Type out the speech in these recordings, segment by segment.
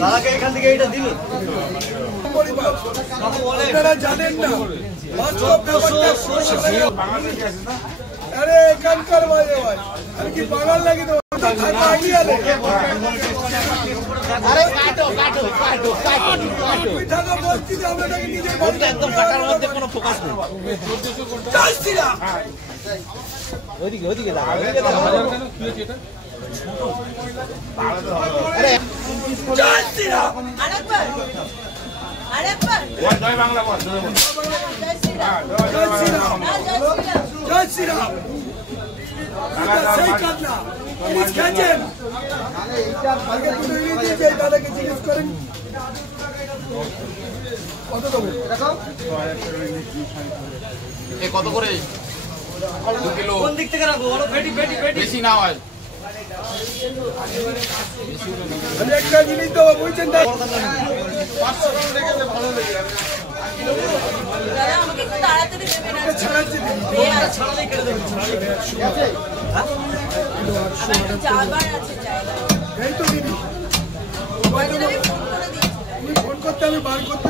দাদাকে এখান থেকে এইটা দিল আপনারা জানেন না আরে এখানকার মাঝে ভাই আমি কি বাঙাল লাগি তো একদম টাকার মধ্যে কোনো ফোকাস নেই। ওইদিকে ওইদিকে জয় বাংলা বল জয় শ্রীরাম জয় শ্রীরাম সেই কাটনা খেয়েছেন দাদাকে জিজ্ঞেস করেন কত দেবো কত করে 2 কিলো কোন দিক থেকে রাখবো বলো? পেটি পেটি পেটি বেশি না হয় আমি একটা জিনিস দেবো বুঝছেন না ছাড়াচ্ছি এই তো দিদি তুমি ফোন করতে আমি বার করতে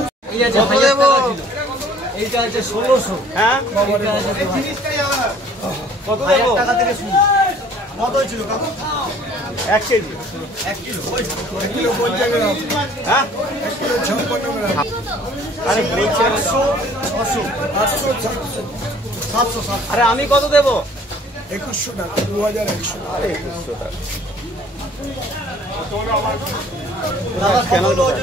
এইটা আছে 1600। হ্যাঁ কত দেবো? টাকা থেকে শুরু। কত হয়েছিল কাকু? 1 কেজি 1 কিলো 1 কিলো 50 গ্রাম হ্যাঁ 1 কিলো 56 গ্রাম আরে 800 800 700 আরে আমি কত দেবো? 2100 টাকা 2100 আরে 2100 টাকা দাদা কেন ওজন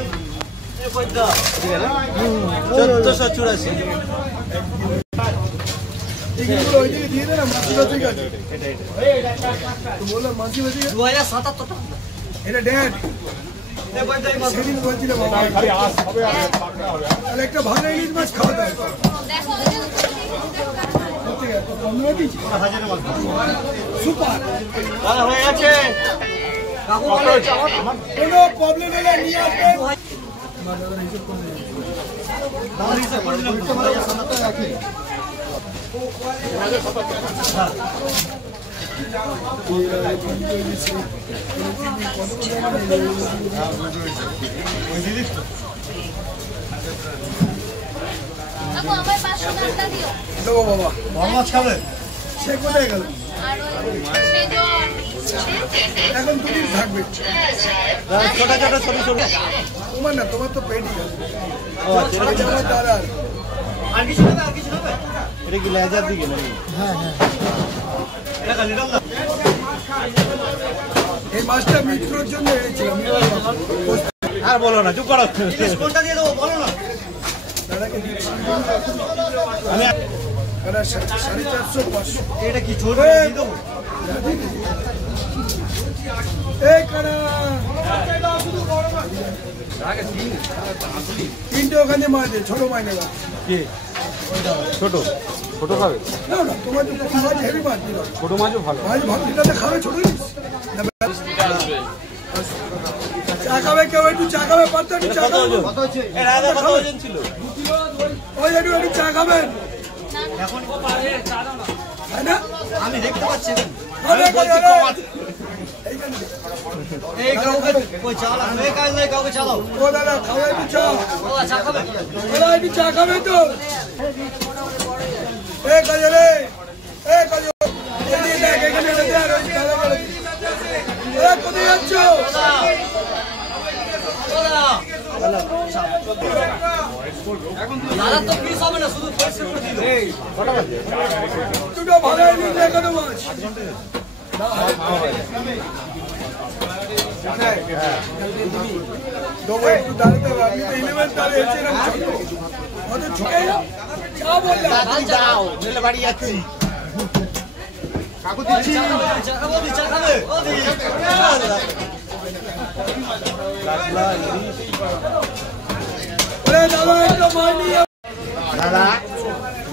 এ পয়দা ঠিক আছে 1484 এগুলো ওইদিকে দিয়ে দেন মাছি বাজি আছে এটা তো বললাম মাছি বাজি 2077 টাকা এটা ড্যাড এ পয়দা সেদিন বলছিল বাবা খালি আস হবে আর পাকনা হবে তাহলে একটা ভালো ইলিশ মাছ খাওয়া দাও দেখো ঠিক আছে 15 দিচ্ছি হাজারের মাছ সুপার দাদা হয়ে গেছে কাকু বলে আমার কোনো প্রবলেম হলে নিয়ে আসবেন দাদা হিসাব করে দিলাম 2077 রাখি দেবো বাবা বড় মাছ খাবে সে কোথায় গেল এখন দুদিন থাকবে ছোট ছোট ছোট ছোট তোমার না তোমার তো পেটই আছে ও আচ্ছা আমার দাদার আর কিছু নেবে আর কিছু নেবে এটা কি লেজার দিকে নাকি হ্যাঁ হ্যাঁ এটা কালি ডাল এই মাছটা মিত্রর জন্য এনেছিলাম আর বলো না চুপ করো কোনটা দিয়ে দেবো বলো না দাদাকে দিচ্ছি আমি দাদা 450 500 এটা কি ছোট দিয়ে দেবো এই কানা তিনটে ওখানে মাছ দে ছোট মাছ নেবা কি ছোট ছোট খাবে না না তোমার তো মাছ হেভি মাছ দিল ছোট মাছও ভালো মাছ ভাবছিটাতে খাবে ছোট জিনিস চা খাবে কেউ একটু চা খাবে পারতো একটু চা খাবে কত হচ্ছে এর আগে কত ওজন ছিল ওই একটু একটু চা খাবেন এখন তাই না আমি দেখতে পাচ্ছি এইখানে এই কাউকে কই চালা এই কাজ নাই কাউকে চালাও ও দাদা খাবে একটু চা ও চা খাবে ওরা একটু চা খাবে তো এ কাজে রে এ কাজে এদিকে দেখ এখানে দে আর ওই দাদা করে এ কোথায় যাচ্ছ দাদা তো পিস হবে না শুধু পয়সা করে দিল দুটো ভালো ইলিশ দেখো তো মাছ দেবো একটু দাঁড়াতে হবে আপনি তো 11 তারে এসেছিলাম ছোট অত ছোট চা বললাম দাও নিলে বাড়ি যাচ্ছি কাকু দিচ্ছি চা খাবো দি চা খাবে ও দি লাগলা ইলিশ ওরে দাদা একটু মাছ নিয়ে দাদা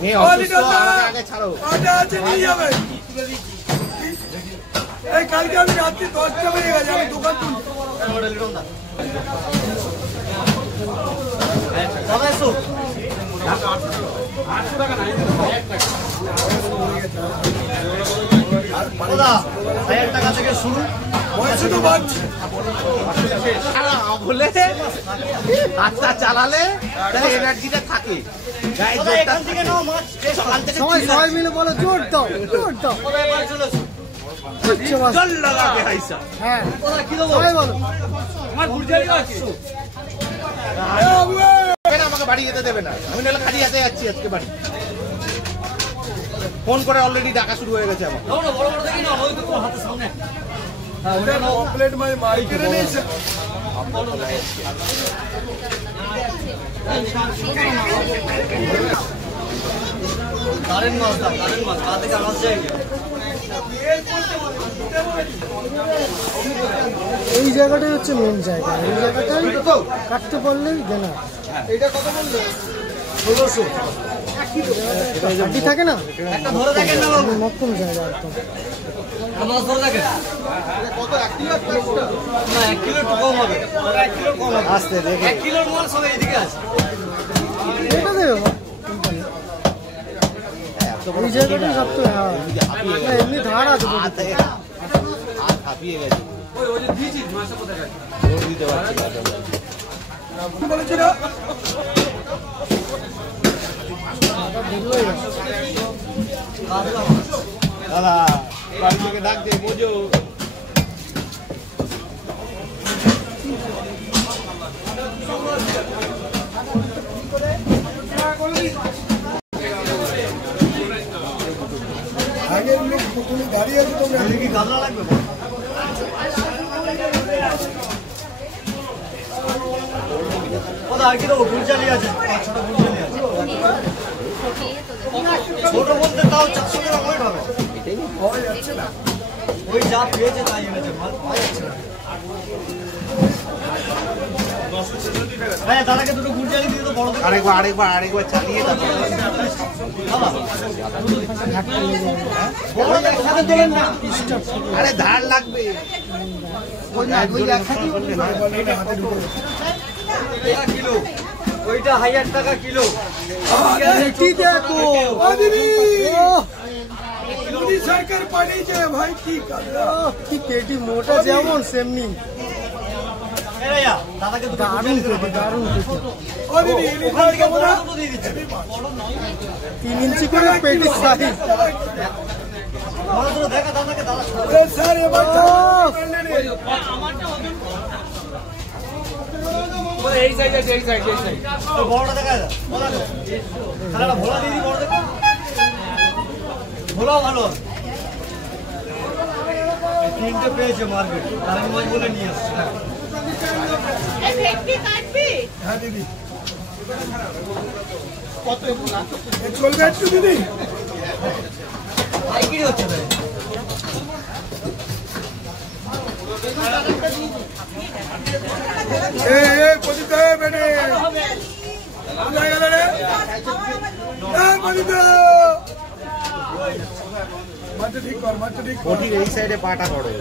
মেয়ে অসুস্থ আমাকে আগে ছাড়ো আটা আছে নিয়ে যাবেন এই কালকে আমি রাত্রি 10টা বেজে গেছে আমি দোকান তুলছি দাদা এসো দাদা 1000 টাকা থেকে শুরু বয়সে তো বাড়ছে। বলে হাতটা চালালে তাহলে এনার্জিটা থাকে গায়ে দাদা, জোরটা এখান থেকে নাও মাছ সকাল থেকে সবাই সবাই মিলে বলো জোর দাও জোর দাও জল লাগাবে হাইসা হ্যাঁ সবাই বলো আমাকে বাড়ি যেতে দেবে না, আমি নাহলে খালি হাতে যাচ্ছি আজকে বাড়ি। ফোন করে অলরেডি ডাকা শুরু হয়ে গেছে আমার। কমপ্লেট মার্কেটে নিয়েছে। কারেন্ট মাছ দা, কারেন্ট মাছ গা থেকে মাছ যায় এই জায়গাটাই হচ্ছে মেন জায়গা, এই জায়গাটাই কাটতে পারলেই দেনা। এটা কত বললে? 1600 হাঁটি থাকে না, একটা ধরে দেখেন না বাবু, মক্কম জায়গা একদম। মাছ ধরে দেখেন কত 1 কিলো না 1 কিলো একটু কম হবে, 1 কিলো কম হবে আস্তে দেখে 1 কিলোর মাছ সব এইদিকে আছে। এটা দেবো এই জায়গাটাই সব তো হ্যাঁ এমনি ধার আছে হাঁপিয়ে গেছে দিতে পারছি না। বলেছি না দাদা বাড়ি থেকে ডাক দিয়ে বোঝো আগের লোক তুমি দাঁড়িয়ে আছো তোমরা কি গাদা লাগবে? আর কি দেবো? গুলজালি আছে, 5-6টা গুলজালি আছে। ছোট বলতে তাও 400 গ্রাম ওয়েট হবে। ওই যা পেয়েছে তাই এনেছে মাল, পাওয়া যাচ্ছে না। ভাই দাদাকে দুটো গুলজালি দিয়ে তো বড় আরেকবার চালিয়ে দাদা বড় একসাথে দিলেন না। আরে ধার লাগবে টাকা কিলো, ওইটা 1000 টাকা কিলো। এটি দেখো ও দিদি মোদি সরকার পাঠিয়েছে ভাই কি কাজা কি পেটি মোটা যেমন সেমনি এই ভাইয়া, দাদাকে দুটো দারুণ গুলজালি দিয়ে পেটি দারুণ পেটি। ও দিদি ইলিশ ওখান মাছ থেকে খাবো বড় না? দুটো দিয়ে দিচ্ছে। 3 ইঞ্চি করে পেটির সাইজ। বড় দুটো দেখা দাদাকে, দাদা এ স্যার এবার তো বড়টা দেখা যায় বড়টা তাহলে একটা ভোলা দিয়ে দিই, বড় দেখো ভোলাও ভালো আছে। এই 3টে পেয়েছে মার্কেট, কারেন্ট মাছ বলে নিয়ে আসছে। হ্যাঁ দিদি এ চলবে একটু দিদি পাইকারি হচ্ছে তাই এ পতিত বেটে কোথায় গেল রে পতিত মাথা ঠিক কর মাথা ঠিক কর কোটির এই সাইডে পাটা করো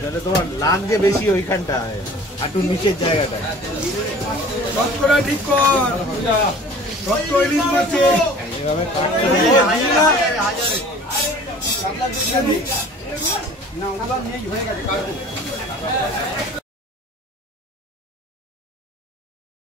তাহলে তোমার লাগছে বেশি ওইখানটায় হাঁটুর নিচের জায়গাটা। রক্তটা ঠিক কর রক্ত ইলিশ মাছে এইভাবে কাটতে হাজারে